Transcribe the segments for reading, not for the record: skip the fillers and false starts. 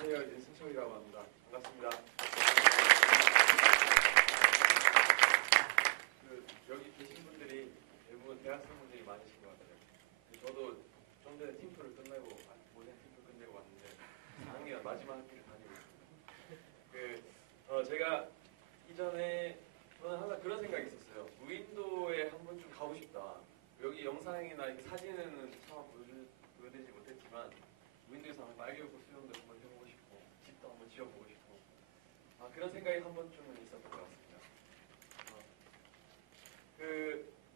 안녕하세요. 윤승철이라고 합니다. 반갑습니다. 여기 계신 분들이 대부분 대학생분들이 많으신 것 같아요. 저도 좀 전에 팀플을 끝내고, 모든 팀플 끝내고 왔는데 4학년 마지막 학기를 다니고 있습니다. 제가 이전에 저는 항상 그런 생각이 있었어요. 무인도에 한 번쯤 가고 싶다. 여기 영상이나 이렇게 사진은 차마 보여드리지 못했지만 무인도에서 한번 말개울고 수영도 한번 해보고 싶고 집도 한번 지어보고 싶고 그런 생각이 한 번쯤은 있었던 것 같습니다.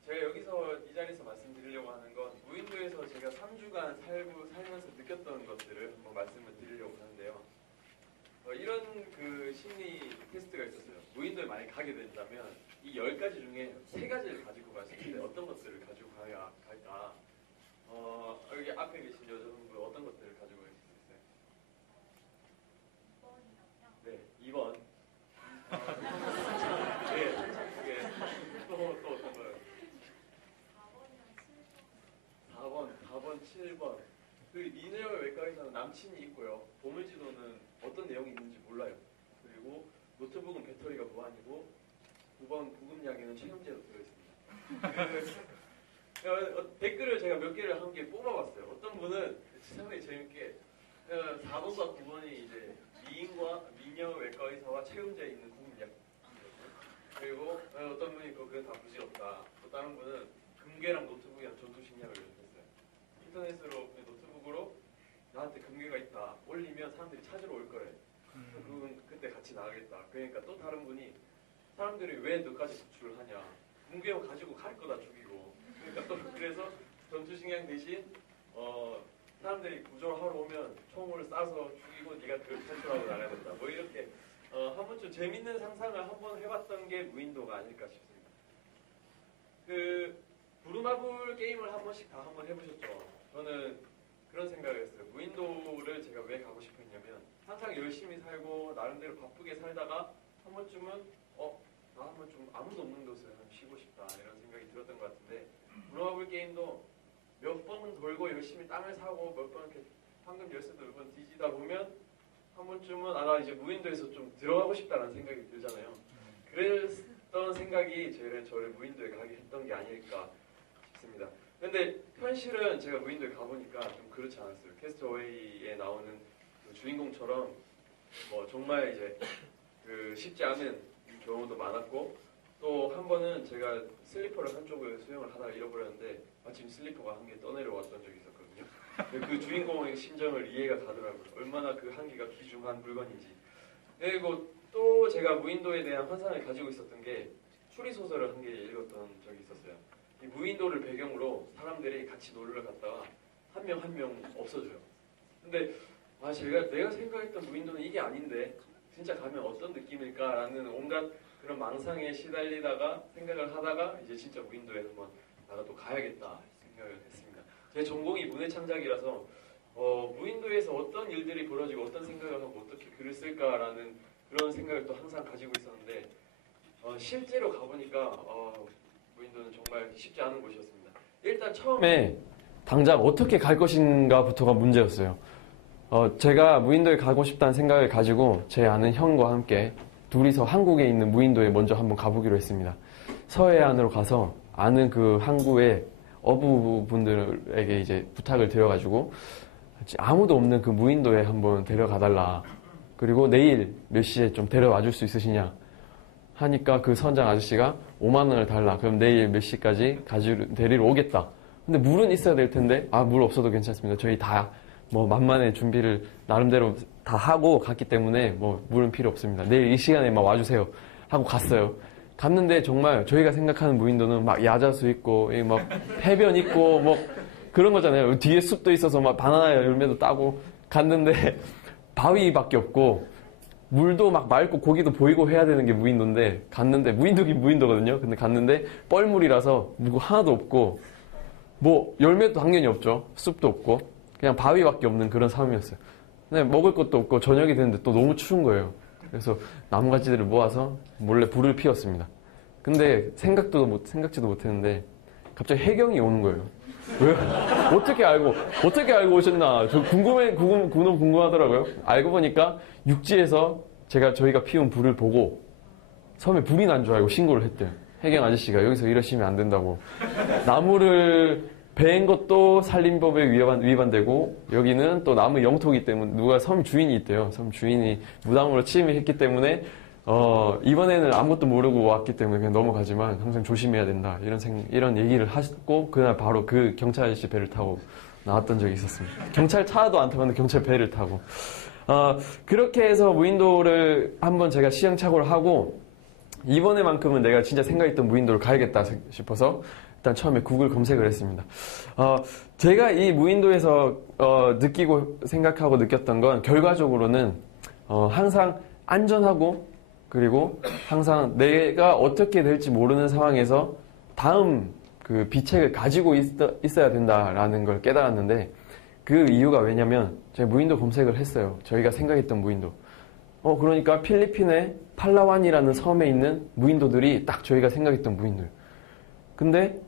제가 여기서 이 자리에서 말씀드리려고 하는 건 무인도에서 제가 3주간 살면서 느꼈던 것들을 한번 말씀을 드리려고 하는데요. 이런 심리 테스트가 있었어요. 무인도에 만약 가게 된다면 이 10가지 중에 3가지를 가지고 갈 수 있는데 어떤 것들을 가지고 갈까? 여기 앞에 계신 여자분들 어떤 것들을 가지고 갈 수 있어요? 2번이라고요? 네, 2번. 네, 한참 크게. 또 어떤 거요? 4번, 7번. 이내역의 외과에서는 남친이 있고요. 보물지도는 어떤 내용이 있는지 몰라요. 그리고 노트북은 배터리가 무한이고 9번 구급약에는 체험제도 들어있습니다. 댓글을 제가 몇 개를 한 개 뽑아봤어요. 어떤 분은 상당히 재밌게 4번과 9번이 이제 미녀 외과 의사와 체험제 있는 구급약. 그리고 어떤 분이 그건 다 부질없다. 또 다른 분은 금괴랑 노트북이랑 전투식량을 연습했어요. 인터넷으로 노트북으로 나한테 금괴가 있다 올리면 사람들이 찾으러 올 거래. 그건 그때 같이 나가겠다. 그러니까 또 다른 분이 사람들이 왜 너까지 구출을 하냐. 금괴만 가지고 갈 거다 죽이고. 그러니까 또 그래서 전투식량 대신 사람들이 구조를 하러 오면 총을 쏴서 죽이고 네가 그걸 탈출하고 나가야 된다. 뭐 이렇게 한 번쯤 재밌는 상상을 한번 해봤던 게 무인도가 아닐까 싶습니다. 부루마블 게임을 한 번씩 다 한번 해보셨죠? 저는 그런 생각을 했어요. 무인도를 제가 왜 가고 싶어 했냐면 항상 열심히 살고 나름대로 바쁘게 살다가 한 번쯤은 나 한번 좀 아무도 없는 곳을 쉬고 싶다 이런 생각이 들었던 것 같은데 부루마블 게임도 몇 번은 돌고 열심히 땅을 사고 몇 번 이렇게 황금 열쇠도 몇 번 뒤지다 보면 한 번쯤은 나 이제 무인도에서 좀 들어가고 싶다라는 생각이 들잖아요. 그랬던 생각이 저를 무인도에 가게 했던 게 아닐까 싶습니다. 근데 현실은 제가 무인도에 가보니까 좀 그렇지 않았어요. 캐스트어웨이에 나오는 그 주인공처럼 정말 이제 쉽지 않은 경우도 많았고 또 한 번은 제가 슬리퍼를 한쪽을 수영을 하다가 잃어버렸는데 마침 슬리퍼가 한 개 떠내려왔던 적이 있었거든요. 그 주인공의 심정을 이해가 가더라고요. 얼마나 그 한계가 귀중한 물건인지. 그리고 또 제가 무인도에 대한 환상을 가지고 있었던 게 추리소설을 한 개 읽었던 적이 있었어요. 이 무인도를 배경으로 사람들이 같이 놀러 갔다가 한 명 한 명 없어져요. 근데 내가 생각했던 무인도는 이게 아닌데 진짜 가면 어떤 느낌일까라는 온갖 그런 망상에 시달리다가 생각을 하다가 이제 진짜 무인도에 한번 나도 가야겠다 생각을 했습니다. 제 전공이 문해창작이라서 무인도에서 어떤 일들이 벌어지고 어떤 생각을 하고 어떻게 글을 쓸까라는 그런 생각을 또 항상 가지고 있었는데 실제로 가보니까 무인도는 정말 쉽지 않은 곳이었습니다. 일단 처음에 당장 어떻게 갈 것인가부터가 문제였어요. 제가 무인도에 가고 싶다는 생각을 가지고 제 아는 형과 함께 둘이서 한국에 있는 무인도에 먼저 한번 가보기로 했습니다. 서해안으로 가서 아는 그 항구의 어부분들에게 이제 부탁을 드려가지고 아무도 없는 그 무인도에 한번 데려가달라. 그리고 내일 몇 시에 좀 데려와 줄 수 있으시냐 하니까 그 선장 아저씨가 5만 원을 달라. 그럼 내일 몇 시까지 데리러 오겠다. 근데 물은 있어야 될 텐데 물 없어도 괜찮습니다. 저희 다 만만의 준비를 나름대로 다 하고 갔기 때문에 물은 필요 없습니다. 내일 이 시간에만 와주세요 하고 갔어요. 갔는데 정말 저희가 생각하는 무인도는 막 야자수 있고 막 해변 있고 그런 거잖아요. 뒤에 숲도 있어서 막 바나나 열매도 따고 갔는데 바위밖에 없고 물도 막 맑고 고기도 보이고 해야 되는 게 무인도인데 갔는데 무인도긴 무인도거든요. 근데 갔는데 뻘물이라서 뭐 하나도 없고 열매도 당연히 없죠. 숲도 없고 그냥 바위밖에 없는 그런 삶이었어요. 근데 먹을 것도 없고 저녁이 됐는데 또 너무 추운 거예요. 그래서 나뭇가지들을 모아서 몰래 불을 피웠습니다. 근데 생각지도 못했는데 갑자기 해경이 오는 거예요. 왜? 어떻게 알고 오셨나? 저 궁금하더라고요. 알고 보니까 육지에서 저희가 피운 불을 보고 섬에 불이 난 줄 알고 신고를 했대요. 해경 아저씨가 여기서 이러시면 안 된다고. 나무를 베인 것도 산림법에 위반되고, 여기는 또 나무 영토이기 때문에 누가 섬 주인이 있대요. 섬 주인이 무당으로 침입했기 때문에 이번에는 아무것도 모르고 왔기 때문에 그냥 넘어가지만 항상 조심해야 된다. 이런 얘기를 하셨고, 그날 바로 그 경찰 아저씨 배를 타고 나왔던 적이 있었습니다. 경찰 차도 안 타고 경찰 배를 타고. 그렇게 해서 무인도를 한번 제가 시행착오를 하고, 이번에만큼은 내가 진짜 생각했던 무인도를 가야겠다 싶어서 일단 처음에 구글 검색을 했습니다. 제가 이 무인도에서 느끼고 생각하고 느꼈던 건 결과적으로는 항상 안전하고, 그리고 항상 내가 어떻게 될지 모르는 상황에서 다음 그 비책을 가지고 있어야 된다라는 걸 깨달았는데, 그 이유가 왜냐면 제가 무인도 검색을 했어요. 저희가 생각했던 무인도. 그러니까 필리핀의 팔라완이라는 섬에 있는 무인도들이 딱 저희가 생각했던 무인도예요. 근데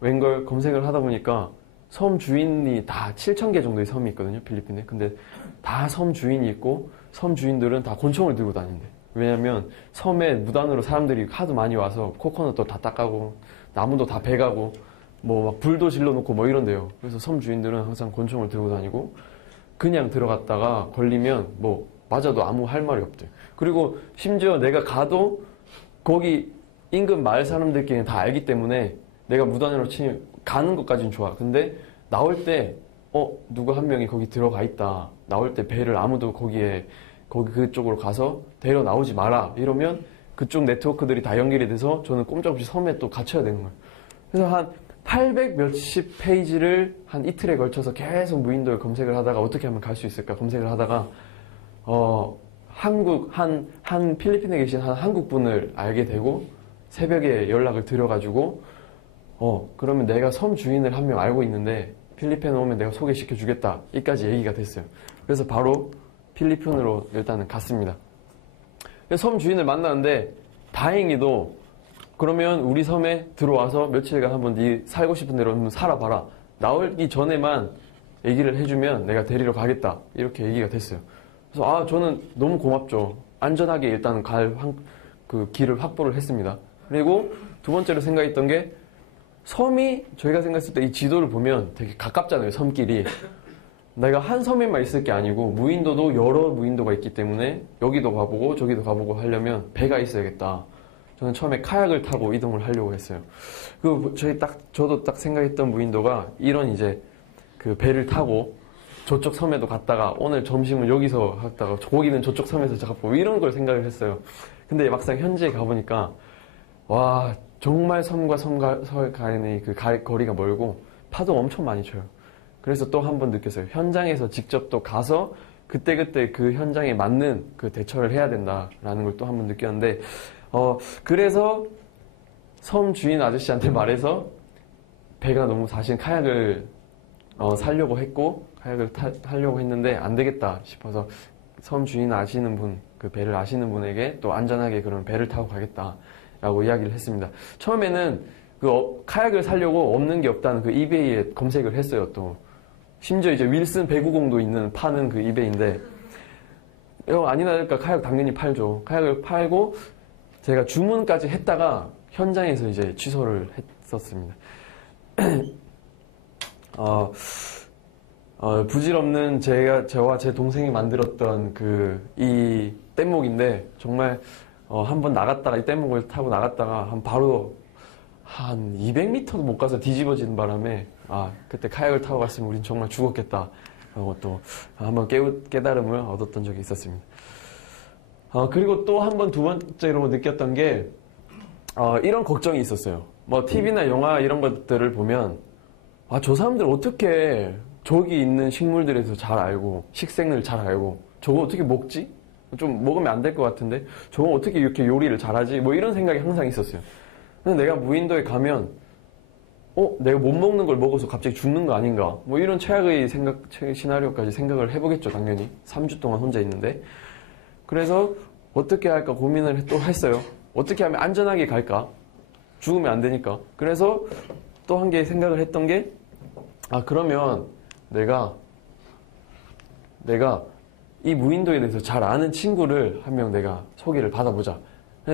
웬걸 검색을 하다 보니까 섬 주인이 다 7,000개 정도의 섬이 있거든요, 필리핀에. 근데 다 섬 주인이 있고, 섬 주인들은 다 권총을 들고 다닌대. 왜냐면 섬에 무단으로 사람들이 하도 많이 와서 코코넛도 다 닦아고, 나무도 다 베가고, 뭐 막 불도 질러놓고 뭐 이런데요. 그래서 섬 주인들은 항상 권총을 들고 다니고, 그냥 들어갔다가 걸리면 뭐 맞아도 아무 할 말이 없대. 그리고 심지어 내가 가도 거기 인근 마을 사람들끼리는 다 알기 때문에 내가 무단으로 가는 것까지는 좋아. 근데 나올 때 누가 한 명이 거기 들어가 있다. 나올 때 배를 아무도 거기 그쪽으로 가서 데려 나오지 마라. 이러면 그쪽 네트워크들이 다 연결이 돼서 저는 꼼짝없이 섬에 또 갇혀야 되는 거예요. 그래서 한 800 몇십 페이지를 한 이틀에 걸쳐서 계속 무인도에 검색을 하다가 어떻게 하면 갈 수 있을까 검색을 하다가 한 필리핀에 계신 한 한국 분을 알게 되고, 새벽에 연락을 드려가지고 그러면 내가 섬 주인을 한 명 알고 있는데 필리핀에 오면 내가 소개시켜 주겠다, 이까지 얘기가 됐어요. 그래서 바로 필리핀으로 일단은 갔습니다. 섬 주인을 만나는데 다행히도 그러면 우리 섬에 들어와서 며칠간 한번 네 살고 싶은 대로 한번 살아봐라, 나오기 전에만 얘기를 해주면 내가 데리러 가겠다, 이렇게 얘기가 됐어요. 그래서 저는 너무 고맙죠. 안전하게 일단 그 길을 확보를 했습니다. 그리고 두 번째로 생각했던 게, 섬이 저희가 생각했을 때 이 지도를 보면 되게 가깝잖아요, 섬끼리. 내가 한 섬에만 있을 게 아니고 무인도도 여러 무인도가 있기 때문에 여기도 가보고 저기도 가보고 하려면 배가 있어야겠다. 저는 처음에 카약을 타고 이동을 하려고 했어요. 저도 딱 생각했던 무인도가 이런 이제 그 배를 타고 저쪽 섬에도 갔다가 오늘 점심은 여기서 갔다가 고기는 저쪽 섬에서 잡고 이런 걸 생각을 했어요. 근데 막상 현지에 가보니까 와, 정말 섬과 섬 간의 그 거리가 멀고 파도 엄청 많이 쳐요. 그래서 또 한 번 느꼈어요. 현장에서 직접 또 가서 그때그때 그 현장에 맞는 그 대처를 해야 된다라는 걸 또 한 번 느꼈는데, 그래서 섬 주인 아저씨한테 말해서 배가 너무 사실 카약을 살려고 했고, 카약을 하려고 했는데 안 되겠다 싶어서 섬 주인 아시는 분, 그 배를 아시는 분에게 또 안전하게 그런 배를 타고 가겠다라고 이야기를 했습니다. 처음에는 그 카약을 사려고 없는 게 없다는 그 이베이에 검색을 했어요. 또 심지어 이제 윌슨 배구공도 파는 그 이베이인데, 아니나 다를까 카약 당연히 팔죠. 카약을 팔고 제가 주문까지 했다가 현장에서 이제 취소를 했었습니다. 부질없는 저와 제 동생이 만들었던 이 뗏목인데, 정말 한번 나갔다가 이 뗏목을 타고 나갔다가 바로 한 200m도 못 가서 뒤집어지는 바람에 그때 카약을 타고 갔으면 우린 정말 죽었겠다 라고 또 한번 깨달음을 얻었던 적이 있었습니다. 그리고 또 한 번 두 번째로 느꼈던 게 이런 걱정이 있었어요. 뭐 TV나 영화 이런 것들을 보면 저 사람들 어떻게 저기 있는 식물들에 대해서 잘 알고 식생을 잘 알고 저거 어떻게 먹지? 좀 먹으면 안 될 것 같은데 저거 어떻게 이렇게 요리를 잘하지? 뭐 이런 생각이 항상 있었어요. 근데 내가 무인도에 가면 내가 못 먹는 걸 먹어서 갑자기 죽는 거 아닌가? 뭐 이런 최악의 시나리오까지 생각을 해보겠죠, 당연히. 3주 동안 혼자 있는데. 그래서 어떻게 할까 고민을 또 했어요. 어떻게 하면 안전하게 갈까? 죽으면 안 되니까. 그래서 또 한 개 생각을 했던 게, 아, 그러면 내가 이 무인도에 대해서 잘 아는 친구를 한 명 내가 소개를 받아보자.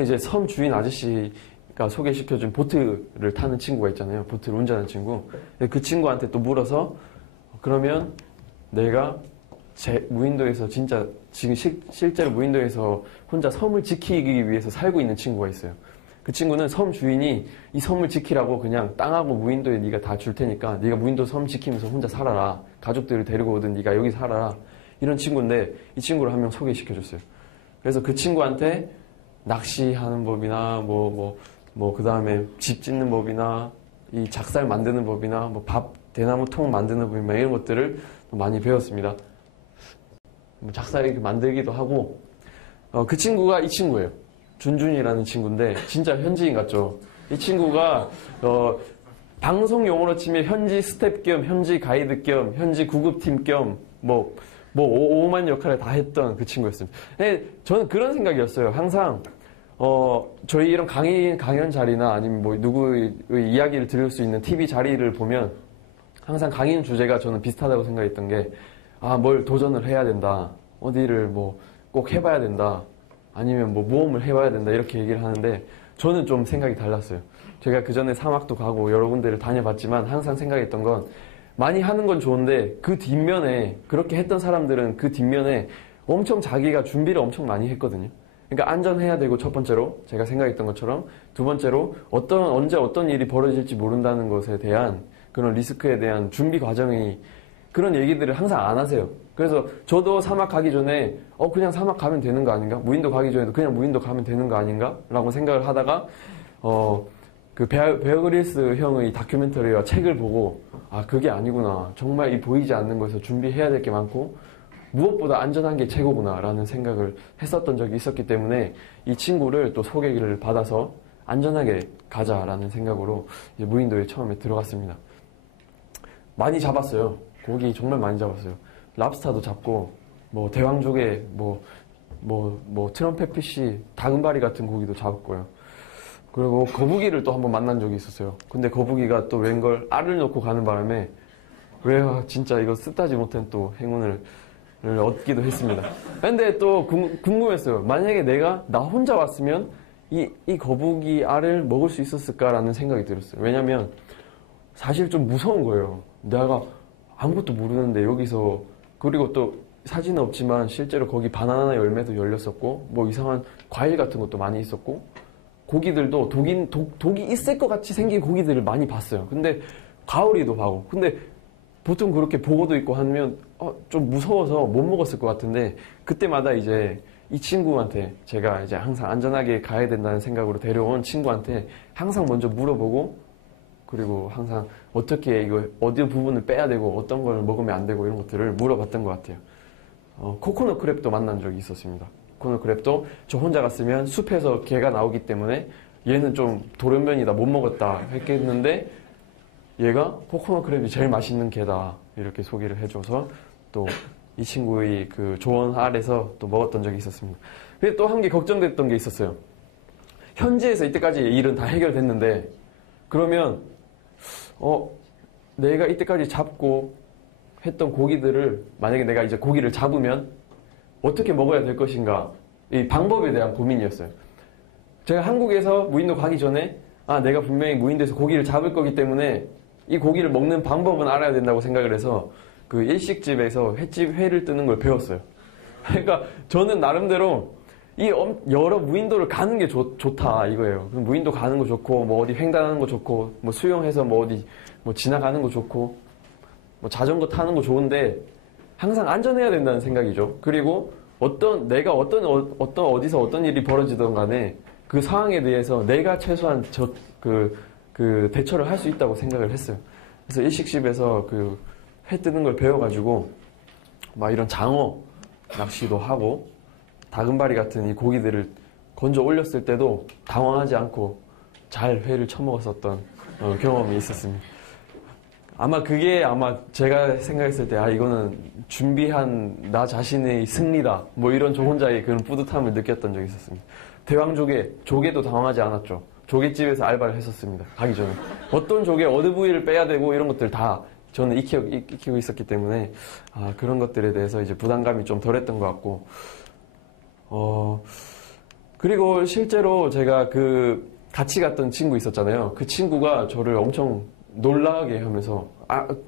이제 섬 주인 아저씨가 소개시켜준 보트를 타는 친구가 있잖아요. 보트를 운전하는 친구. 그 친구한테 또 물어서 그러면 내가 무인도에서 진짜 지금 실제로 무인도에서 혼자 섬을 지키기 위해서 살고 있는 친구가 있어요. 그 친구는 섬 주인이 이 섬을 지키라고 그냥 땅하고 무인도에 네가 다 줄 테니까 네가 무인도 섬 지키면서 혼자 살아라. 가족들을 데리고 오든 네가 여기 살아라. 이런 친구인데 이 친구를 한 명 소개시켜줬어요. 그래서 그 친구한테 낚시하는 법이나 그 다음에 집 짓는 법이나 이 작살 만드는 법이나 뭐 밥 대나무 통 만드는 법이나 이런 것들을 많이 배웠습니다. 작살 만들기도 하고 그 친구가 이 친구예요. 준준이라는 친구인데 진짜 현지인 같죠. 이 친구가 방송 용어로 치면 현지 스텝 겸 현지 가이드 겸 현지 구급팀 겸 오만 역할을 다 했던 그 친구였습니다. 네, 저는 그런 생각이었어요. 항상 저희 이런 강연 자리나 아니면 뭐 누구의 이야기를 들을 수 있는 TV 자리를 보면 항상 강연 주제가 저는 비슷하다고 생각했던 게 뭘 도전을 해야 된다. 어디를 꼭 해봐야 된다. 아니면 모험을 해봐야 된다. 이렇게 얘기를 하는데 저는 좀 생각이 달랐어요. 제가 그 전에 사막도 가고 여러 군데를 다녀봤지만 항상 생각했던 건 많이 하는 건 좋은데 그 뒷면에 그렇게 했던 사람들은 그 뒷면에 엄청 자기가 준비를 엄청 많이 했거든요. 그러니까 안전해야 되고 첫 번째로 제가 생각했던 것처럼 두 번째로 언제 어떤 일이 벌어질지 모른다는 것에 대한 그런 리스크에 대한 준비 과정이 그런 얘기들을 항상 안 하세요. 그래서 저도 사막 가기 전에 그냥 사막 가면 되는 거 아닌가? 무인도 가기 전에도 그냥 무인도 가면 되는 거 아닌가? 라고 생각을 하다가 그 베어 그릴스 형의 다큐멘터리와 책을 보고 그게 아니구나. 정말 이 보이지 않는 거에서 준비해야 될 게 많고 무엇보다 안전한 게 최고구나 라는 생각을 했었던 적이 있었기 때문에 이 친구를 또 소개를 받아서 안전하게 가자라는 생각으로 이제 무인도에 처음에 들어갔습니다. 많이 잡았어요. 고기 정말 많이 잡았어요. 랍스타도 잡고 대왕조개 트럼펫 피쉬 다금바리 같은 고기도 잡았고요. 그리고 거북이를 또 한번 만난 적이 있었어요. 근데 거북이가 또 웬걸 알을 놓고 가는 바람에 진짜 이거 쓰다지 못한 또 행운을 얻기도 했습니다. 근데 또 궁금했어요. 만약에 나 혼자 왔으면 이 거북이 알을 먹을 수 있었을까라는 생각이 들었어요. 왜냐면 사실 좀 무서운 거예요. 내가 아무것도 모르는데 여기서 그리고 또 사진은 없지만 실제로 거기 바나나 열매도 열렸었고 이상한 과일 같은 것도 많이 있었고 고기들도 독이 있을 것 같이 생긴 고기들을 많이 봤어요. 근데 가오리도 하고 근데 보통 그렇게 보고도 있고 하면 좀 무서워서 못 먹었을 것 같은데 그때마다 이제 이 친구한테 제가 이제 항상 안전하게 가야 된다는 생각으로 데려온 친구한테 항상 먼저 물어보고 그리고 항상 어떻게 이거 어디 부분을 빼야 되고 어떤 걸 먹으면 안 되고 이런 것들을 물어봤던 것 같아요. 코코넛 크랩도 만난 적이 있었습니다. 코코넛 크랩도 저 혼자 갔으면 숲에서 개가 나오기 때문에 얘는 좀 돌연변이다 못 먹었다 했겠는데 얘가 코코넛 크랩이 제일 맛있는 개다 이렇게 소개를 해줘서 또 이 친구의 그 조언 아래서 또 먹었던 적이 있었습니다. 근데 또 한 개 걱정됐던 게 있었어요. 현지에서 이때까지 일은 다 해결됐는데 그러면 내가 이때까지 잡고 했던 고기들을 만약에 내가 이제 고기를 잡으면 어떻게 먹어야 될 것인가 이 방법에 대한 고민이었어요. 제가 한국에서 무인도 가기 전에 내가 분명히 무인도에서 고기를 잡을 거기 때문에 이 고기를 먹는 방법은 알아야 된다고 생각을 해서 그 일식집에서 회를 뜨는 걸 배웠어요. 그러니까 저는 나름대로 이 여러 무인도를 가는 게 좋다 이거예요. 무인도 가는 거 좋고 어디 횡단하는 거 좋고 수영해서 어디 지나가는 거 좋고 자전거 타는 거 좋은데 항상 안전해야 된다는 생각이죠. 그리고 내가 어디서 어떤 일이 벌어지든 간에 그 상황에 대해서 내가 최소한 그 대처를 할 수 있다고 생각을 했어요. 그래서 일식집에서 그 회 뜨는 걸 배워가지고 이런 장어 낚시도 하고 다금바리 같은 이 고기들을 건져 올렸을 때도 당황하지 않고 잘 회를 쳐먹었었던 경험이 있었습니다. 그게 제가 생각했을 때 이거는 준비한 나 자신의 승리다 이런 저 혼자의 그런 뿌듯함을 느꼈던 적이 있었습니다. 조개도 당황하지 않았죠. 조개집에서 알바를 했었습니다. 가기 전에 어떤 조개 어느 부위를 빼야 되고 이런 것들 다 저는 익히고 있었기 때문에 그런 것들에 대해서 이제 부담감이 좀 덜했던 것 같고 그리고 실제로 제가 그 같이 갔던 친구 있었잖아요. 그 친구가 저를 엄청 놀라게 하면서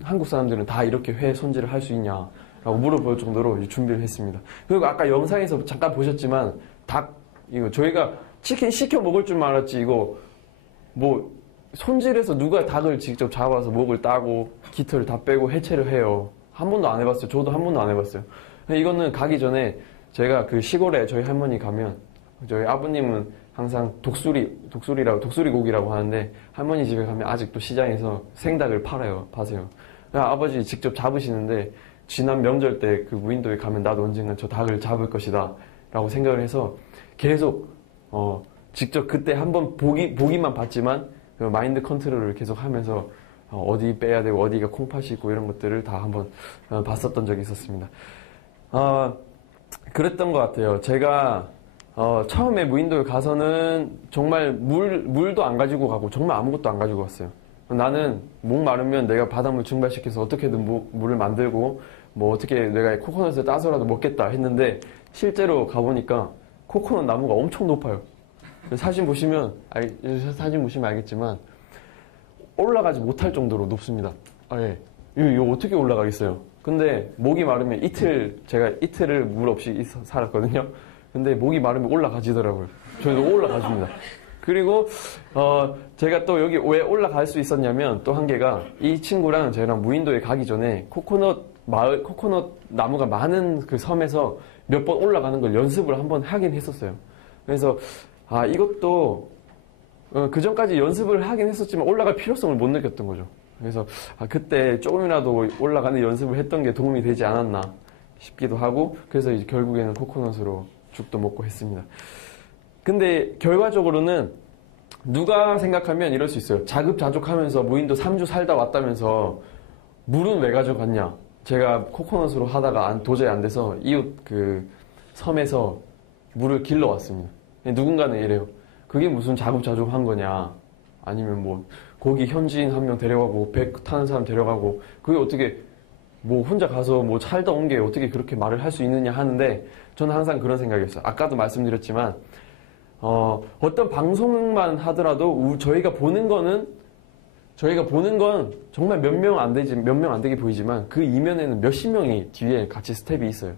한국 사람들은 다 이렇게 회 손질을 할 수 있냐 라고 물어볼 정도로 준비를 했습니다. 그리고 아까 영상에서 잠깐 보셨지만 이거 저희가 치킨 시켜 먹을 줄 알았지 이거 뭐 손질해서 누가 닭을 직접 잡아서 목을 따고 깃털을 다 빼고 해체를 해요. 한 번도 안 해봤어요. 저도 한 번도 안 해봤어요. 이거는 가기 전에 제가 그 시골에 저희 할머니 가면 저희 아버님은 항상 독수리 고기라고 하는데 할머니 집에 가면 아직도 시장에서 생닭을 파세요. 아버지 직접 잡으시는데 지난 명절 때 그 무인도에 가면 나도 언젠간 저 닭을 잡을 것이다 라고 생각을 해서 계속 직접 그때 한번 보기만 봤지만 그 마인드 컨트롤을 계속 하면서 어디 빼야 되고 어디가 콩팥이 있고 이런 것들을 다 한번 봤었던 적이 있었습니다. 그랬던 것 같아요. 제가 처음에 무인도에 가서는 정말 물도 안 가지고 가고 정말 아무것도 안 가지고 갔어요. 나는 목 마르면 내가 바닷물 증발시켜서 어떻게든 물을 만들고 뭐 어떻게 내가 코코넛을 따서라도 먹겠다 했는데 실제로 가보니까 코코넛 나무가 엄청 높아요. 사진 보시면 알겠지만 올라가지 못할 정도로 높습니다. 예. 이거 어떻게 올라가겠어요? 근데 목이 마르면 제가 이틀을 물 없이 살았거든요. 근데 목이 마르면 올라가지더라고요. 저희도 올라가줍니다. 그리고 제가 또 여기 왜 올라갈 수 있었냐면 또 한 개가 이 친구랑 저랑 무인도에 가기 전에 코코넛 나무가 많은 그 섬에서 몇 번 올라가는 걸 연습을 한번 하긴 했었어요. 그래서 이것도 그 전까지 연습을 하긴 했었지만 올라갈 필요성을 못 느꼈던 거죠. 그래서 그때 조금이라도 올라가는 연습을 했던 게 도움이 되지 않았나 싶기도 하고 그래서 이제 결국에는 코코넛으로 죽도 먹고 했습니다. 근데 결과적으로는 누가 생각하면 이럴 수 있어요. 자급자족하면서 무인도 3주 살다 왔다면서 물은 왜 가져갔냐. 제가 코코넛으로 하다가 도저히 안 돼서 이웃 그 섬에서 물을 길러 왔습니다. 누군가는 이래요. 그게 무슨 자급자족한 거냐. 아니면 뭐 거기 현지인 한 명 데려가고 배 타는 사람 데려가고 그게 어떻게 뭐 혼자 가서 뭐 살다 온 게 어떻게 그렇게 말을 할 수 있느냐 하는데 저는 항상 그런 생각이었어요. 아까도 말씀드렸지만 어떤 방송만 하더라도 저희가 보는 건 정말 몇 명 안 되게 보이지만 그 이면에는 몇십 명이 뒤에 같이 스텝이 있어요.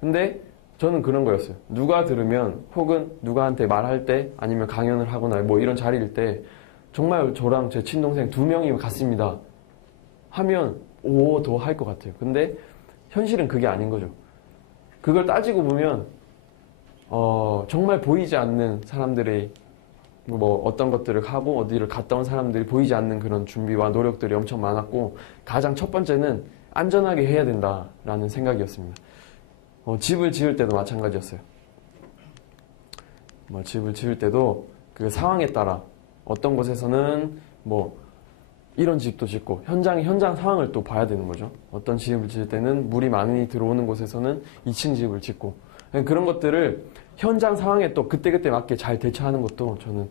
근데 저는 그런 거였어요. 누가 들으면 혹은 누가한테 말할 때 아니면 강연을 하거나 뭐 이런 자리일 때 정말 저랑 제 친동생 2명이 갔습니다 하면 더 할 것 같아요. 근데 현실은 그게 아닌 거죠. 그걸 따지고 보면 정말 보이지 않는 사람들의 뭐 어떤 것들을 하고 어디를 갔다 온 사람들이 보이지 않는 그런 준비와 노력들이 엄청 많았고 가장 첫 번째는 안전하게 해야 된다라는 생각이었습니다. 집을 지을 때도 마찬가지였어요. 집을 지을 때도 그 상황에 따라 어떤 곳에서는 뭐 이런 집도 짓고 현장 상황을 또 봐야 되는 거죠. 어떤 집을 지을 때는 물이 많이 들어오는 곳에서는 2층 집을 짓고 그런 것들을 현장 상황에 또 그때그때 맞게 잘 대처하는 것도 저는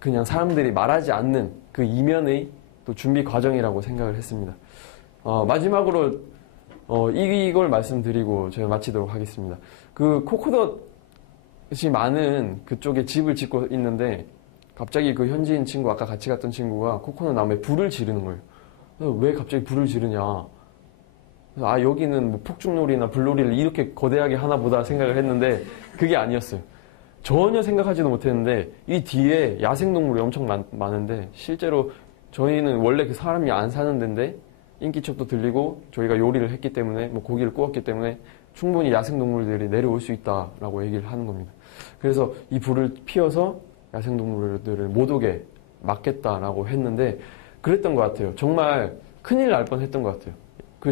그냥 사람들이 말하지 않는 그 이면의 또 준비 과정이라고 생각을 했습니다. 마지막으로 이걸 말씀드리고 제가 마치도록 하겠습니다. 그 코코넛이 많은 그쪽에 집을 짓고 있는데 갑자기 그 현지인 친구 아까 같이 갔던 친구가 코코넛 나무에 불을 지르는 거예요. 왜 갑자기 불을 지르냐. 그래서 여기는 뭐 폭죽놀이나 불놀이를 이렇게 거대하게 하나 보다 생각을 했는데 그게 아니었어요. 전혀 생각하지도 못했는데 이 뒤에 야생동물이 엄청 많은데 실제로 저희는 원래 그 사람이 안 사는 데인데 인기척도 들리고 저희가 요리를 했기 때문에 뭐 고기를 구웠기 때문에 충분히 야생동물들이 내려올 수 있다라고 얘기를 하는 겁니다. 그래서 이 불을 피워서 야생동물들을 못 오게 막겠다라고 했는데 그랬던 것 같아요. 정말 큰일 날 뻔했던 것 같아요.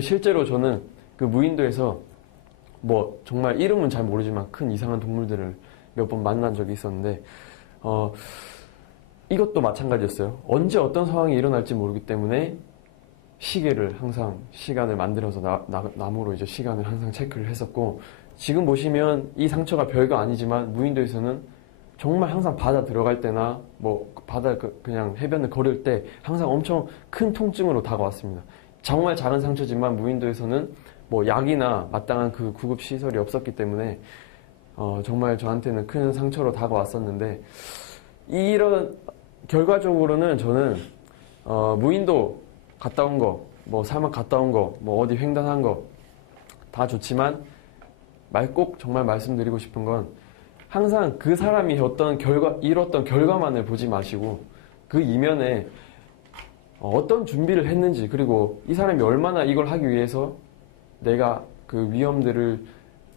실제로 저는 그 무인도에서 뭐 정말 이름은 잘 모르지만 큰 이상한 동물들을 몇 번 만난 적이 있었는데 이것도 마찬가지였어요. 언제 어떤 상황이 일어날지 모르기 때문에 시계를 항상 시간을 만들어서 나무로 이제 시간을 항상 체크를 했었고 지금 보시면 이 상처가 별거 아니지만 무인도에서는 정말 항상 바다 들어갈 때나 뭐 바다 그냥 해변을 걸을 때 항상 엄청 큰 통증으로 다가왔습니다. 정말 작은 상처지만 무인도에서는 뭐 약이나 마땅한 그 구급 시설이 없었기 때문에 정말 저한테는 큰 상처로 다가왔었는데 이런 결과적으로는 저는 무인도 갔다 온 거, 뭐 사막 갔다 온 거, 뭐 어디 횡단한 거 다 좋지만 꼭 정말 말씀드리고 싶은 건 항상 그 사람이 이뤘던 결과만을 보지 마시고 그 이면에 어떤 준비를 했는지, 그리고 이 사람이 얼마나 이걸 하기 위해서 내가 그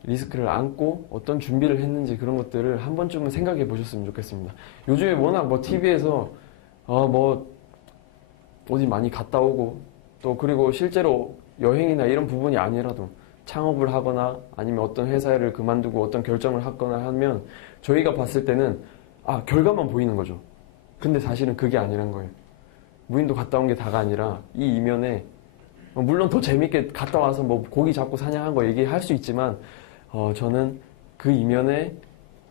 리스크를 안고 어떤 준비를 했는지, 그런 것들을 한 번쯤은 생각해 보셨으면 좋겠습니다. 요즘에 워낙 뭐 TV에서 뭐 어디 많이 갔다 오고, 또 그리고 실제로 여행이나 이런 부분이 아니라도 창업을 하거나 아니면 어떤 회사를 그만두고 어떤 결정을 하거나 하면 저희가 봤을 때는 결과만 보이는 거죠. 근데 사실은 그게 아니란 거예요. 무인도 갔다 온 게 다가 아니라 이 이면에, 물론 더 재밌게 갔다 와서 뭐 고기 잡고 사냥한 거 얘기할 수 있지만 저는 그 이면에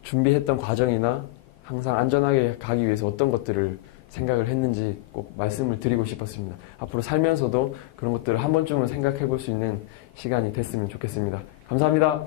준비했던 과정이나 항상 안전하게 가기 위해서 어떤 것들을 생각을 했는지 꼭 말씀을 드리고 싶었습니다. 앞으로 살면서도 그런 것들을 한 번쯤은 생각해 볼 수 있는 시간이 됐으면 좋겠습니다. 감사합니다.